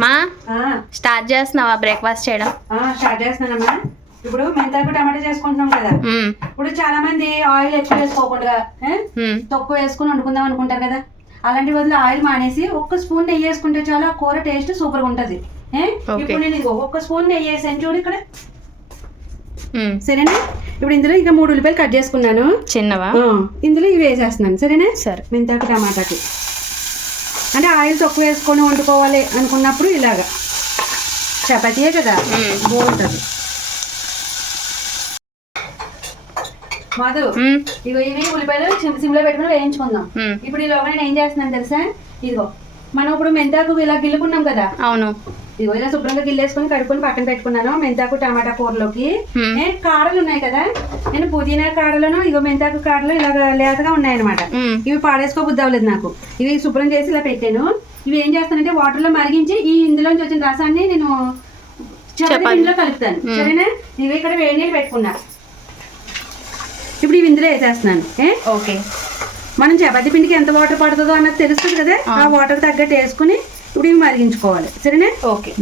మా? స్టార్ట్ చేస్తున్నావా బ్రేక్ఫాస్ట్ చేయడం? ఆ, స్టార్ట్ చేస్తున్నానమ్మా ఇప్పుడు మెంతాకు టమాటా చేసుకుంటున్నాం కదా. ఇప్పుడు చాలా మంది ఆయిల్ ఎక్కువ వేసుకోకుండా. తక్కువ వేసుకుని వండుకుందాం అనుకుంటారు కదా. అలాంటి బదులు ఆయిల్ మానేసి ఒక్క స్పూన్ నెయ్యి వేసుకుంటే చాలా కూర టేస్ట్ సూపర్గా ఉంటది. ఇప్పుడు నేను ఇదిగో ఒక్క స్పూన్ నెయ్యి వేసాను చూడు ఇక్కడ. సరేనా? ఇప్పుడు ఇందులో ఇంకా మూడు ఉల్లిపాయలు కట్ చేసుకున్నాను. చిన్నవా? ఇందులో ఇవి వేసేస్తున్నాను. సరేనా? సరే. మెంతాకు టమాటాకి. అంటే ఆయిల్ తక్కువ వేసుకొని వండుకోవాలి అనుకున్నప్పుడు ఇలాగా చపాతీయే కదా. బాగుంటుంది మాధు. ఇగో ఇవి ఉల్లిపాయలు సిమ్ సిమ్లో పెట్టుకుని వేయించుకుందాం. ఇప్పుడు ఈ లోపల నేను ఏం చేస్తున్నాను తెలుసా ఇదిగో మనం ఇప్పుడు మెంతాకు ఇలా గిల్లుకున్నాం కదా అవును ఇదిగో ఇలా శుభ్రంగా గిల్లేసుకొని కడుక్కొని పక్కన పెట్టుకున్నాను మెంతాకు టమాటా కూరలోకి. ఏ, కాడలు ఉన్నాయి కదా? నేను పుదీనా కాడలను ఇగో మెంతాకు కాడలు ఇలా లేతగా ఉన్నాయి అనమాట. ఇవి పాడేసుకోబుద్ది అవ్వలేదు నాకు. ఇవి శుభ్రం చేసి ఇలా పెట్టాను. ఇవి ఏం చేస్తానంటే వాటర్లో మరిగించి ఈ ఇందులోంచి వచ్చిన రసాన్ని నేను. పిండిలో కలుపుతాను. సరేనా? ఇవి ఇక్కడ వేడి నీళ్ళు పెట్టుకున్నా. ఇప్పుడు ఇవి ఇందులో వేసేస్తున్నాను. ఓకే. మనం చపాతీ పిండికి ఎంత వాటర్ పడుతుందో అన్నది తెలుస్తుంది కదా? ఆ. ఆ వాటర్ తగ్గట్టు వేసుకుని ఇప్పుడు ఇవి మరిగించుకోవాలి. సరేనా? ఓకే.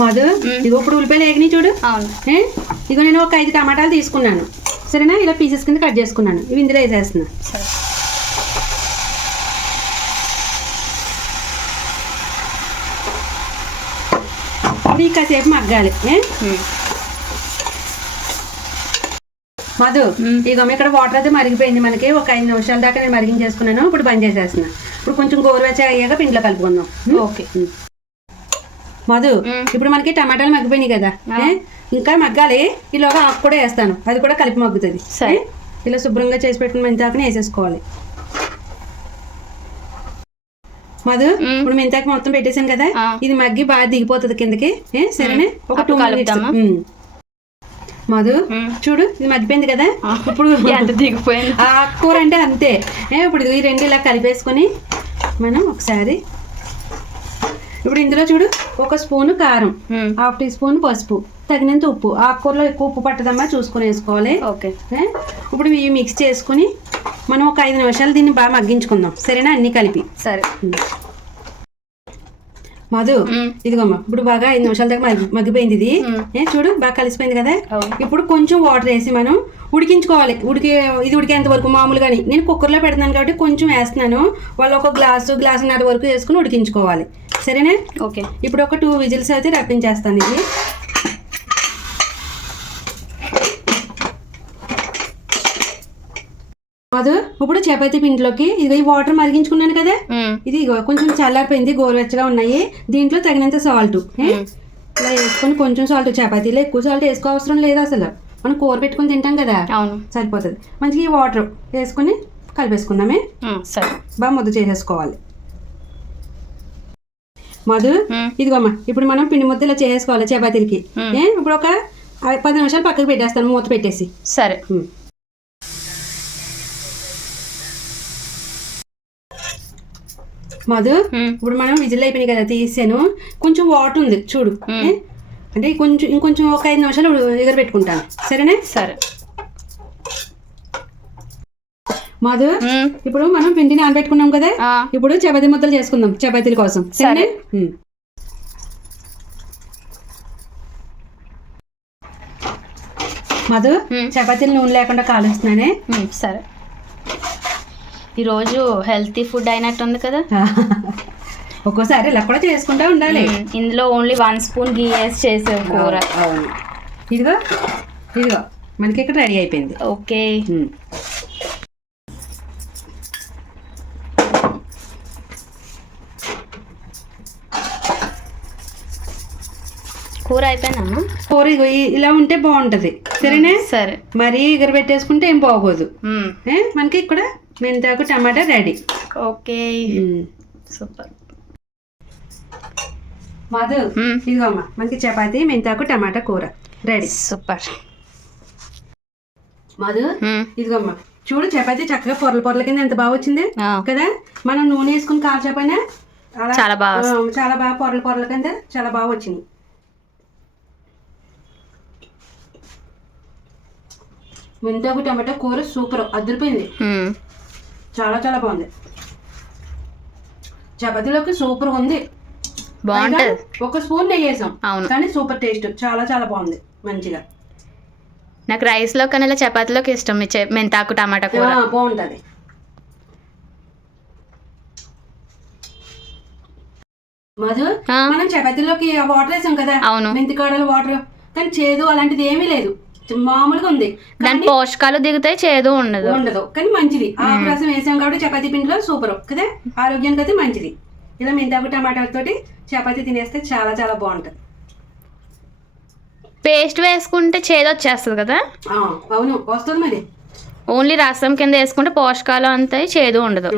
కాదు. ఇగో ఇప్పుడు ఉల్లిపాయలు వేగినాయి చూడు? ఇగో నేను ఒక ఐదు టమాటాలు తీసుకున్నాను. సరేనా? ఇలా పీసెస్ కింద కట్ చేసుకున్నాను. ఇవి ఇందులో వేసేస్తున్నా. ఇప్పుడు కాసేపు మగ్గాలి. మధు. ఇగో ఇక్కడ వాటర్ అయితే మరిగిపోయింది. మనకి ఒక ఐదు నిమిషాల దాకా నేను మరిగించేసుకున్నాను. ఇప్పుడు బంద్ చేసేస్తున్నా. ఇప్పుడు కొంచెం గోరువెచ్చ అయ్యాక పిండిలో కలుపుకుందాం? ఓకే మ్మ్. మధు మ్మ్. ఇప్పుడు మనకి టమాటాలు మగ్గిపోయినాయి కదా? ఇంకా మగ్గాలి. ఈలోగా ఆకు కూడా వేస్తాను. అది కూడా కలిపి మగ్గుతుంది. సరే. ఇలా శుభ్రంగా చేసి పెట్టుకున్న మెంతాకుని వేసేసుకోవాలి. మధు. ఇప్పుడు మెంతాకు మొత్తం పెట్టేశాను కదా. ఇది మగ్గి బాగా దిగిపోతుంది కిందకి. సరేనే? ఒక టూ మినిట్స్? మధు. చూడు ఇది మగ్గిపోయింది కదా. ఇప్పుడు దిగిపోయింది? ఆ కూర అంటే అంతే. ఇప్పుడు ఈ రెండు ఇలా కలిపేసుకొని మనం ఒకసారి ఇప్పుడు ఇందులో చూడు ఒక స్పూను కారం మ్మ్. హాఫ్ టీ స్పూన్ పసుపు తగినంత ఉప్పు. ఆకుకూరలో ఎక్కువ ఉప్పు పట్టదమ్మా చూసుకొని వేసుకోవాలి. ఓకే ఇప్పుడు ఇవి మిక్స్ చేసుకుని మనం ఒక ఐదు నిమిషాలు దీన్ని బాగా మగ్గించుకుందాం. సరేనా? అన్నీ కలిపి. సరే. మధు మ్మ్. ఇదిగోమ్మా ఇప్పుడు బాగా ఐదు నిమిషాల దాకా మగ్గి మగ్గిపోయింది ఇది చూడు బాగా కలిసిపోయింది కదా. ఇప్పుడు కొంచెం వాటర్ వేసి మనం ఉడికించుకోవాలి. ఉడికి ఇది ఉడికేంత వరకు మామూలుగాని నేను కుక్కర్లో పెడుతున్నాను కాబట్టి కొంచెం వేస్తున్నాను. వాళ్ళు ఒక గ్లాసు గ్లాసున్నర వరకు వేసుకుని ఉడికించుకోవాలి. సరేనా? ఓకే. ఇప్పుడు ఒక టూ విజిల్స్ అయితే రప్పించేస్తాను ఇది. మధు ఇప్పుడు చపాతీ పిండిలోకి ఇది ఈ వాటర్ మరిగించుకున్నాను కదా. ఇది కొంచెం చల్లారిపోయింది గోరువెచ్చగా ఉన్నాయి. దీంట్లో తగినంత సాల్ట్. ఇలా వేసుకొని కొంచెం సాల్ట్ చపాతీలో ఎక్కువ సాల్ట్ వేసుకో అవసరం లేదు అసలు. మనం కూర పెట్టుకొని తింటాం కదా. అవును. సరిపోతుంది. మంచిగా ఈ వాటర్ వేసుకొని కలిపేసుకుందామే. సరే. బాగా ముద్ద చేసేసుకోవాలి. మధు మ్మ్. ఇదిగోమ్మా ఇప్పుడు మనం పిండి ముద్ద ఇలా చేసుకోవాలి చపాతీలకి. ఇప్పుడు ఒక పది నిమిషాలు పక్కకు పెట్టేస్తాను మూత పెట్టేసి. సరే. మధు. ఇప్పుడు మనం విజిల్ అయిపోయినాయి కదా తీసాను కొంచెం వాటర్ ఉంది చూడు? అంటే కొంచెం ఇంకొంచెం ఒక ఐదు నిమిషాలు ఎగర పెట్టుకుంటాను సరేనా సరే మధు. ఇప్పుడు మనం పిండి నానబెట్టుకున్నాం కదా. ఇప్పుడు చపాతీ ముద్దలు చేసుకుందాం చపాతీల కోసం సరేనా సరే. మధు. చపాతీలు నూనె లేకుండా కాలుస్తున్నానే. సరే ఈరోజు హెల్తీ ఫుడ్ అయినట్టుంది కదా. ఒక్కోసారి ఇలా కూడా చేసుకుంటా ఉండాలి. ఇందులో ఓన్లీ వన్ స్పూన్ గీ వేసి చేసే కూర. అవును. ఇదిగో ఇదిగో మనకి ఇక్కడ రెడీ అయిపోయింది. ఓకే. కూర అయిపోయిందమ్మా కూర ఇలా ఉంటే బాగుంటది. సరేనా? సరే. మరీ ఎగర పెట్టేసుకుంటే ఏం బాగోదు? మనకి ఇక్కడ మెంతాకు tomato ready. Okay. Super. Madhu మ్మ్. ఇదిగో అమ్మా మనకి చపాతీ మెంతాకు టమాటా కూర. రెడీ. సూపర్. మధు మ్మ్. ఇదిగోమ్మా చూడు చపాతీ చక్కగా పొరల పొరల కింద ఎంత బాగా వచ్చింది. కదా? మనం నూనె వేసుకుని కాల్చకపోయినా అలా చాలా బాగా చాలా బాగా పొరల పొరల కింద చాలా బాగా వచ్చింది మెంతాకు టమాటా కూర సూపర్ అదిరిపోయింది. చాలా చాలా బాగుంది. చపాతీలోకి సూపర్ ఉంది. బాగుంటుంది. పైగా ఒక స్పూన్ నెయ్యి వేసాం. అవును. కానీ సూపర్ టేస్ట్. చాలా చాలా బాగుంది. మంచిగా. నాకు రైస్లో కన్నా ఇలా చపాతీలోకి ఇష్టం. మెంతాకు టమాటా కూర. బాగుంటది. మధు. మనం చపాతీలోకి వాటర్ వేసాం కదా? అవును. మెంతికాడలు వాటర్. కానీ చేదు అలాంటిది ఏమీ లేదు. మామూలుగా ఉంది. దాని పోషకాలు దిగుతాయి చేదు ఉండదు. ఉండదు. కానీ మంచిది. ఆకు రసం వేసాం కాబట్టి చపాతీ పిండిలో సూపర్. కదా? ఆరోగ్యానికి అయితే మంచిది. ఇలా మెంతాకు టమాటాల తోటి చపాతీ తినేస్తే చాలా చాలా బాగుంటది. పేస్ట్ వేసుకుంటే చేదు వచ్చేస్తుంది కదా? అవును. వస్తుంది మరి. ఓన్లీ రసం కింద వేసుకుంటే పోషకాలు అంతాయి చేదు ఉండదు.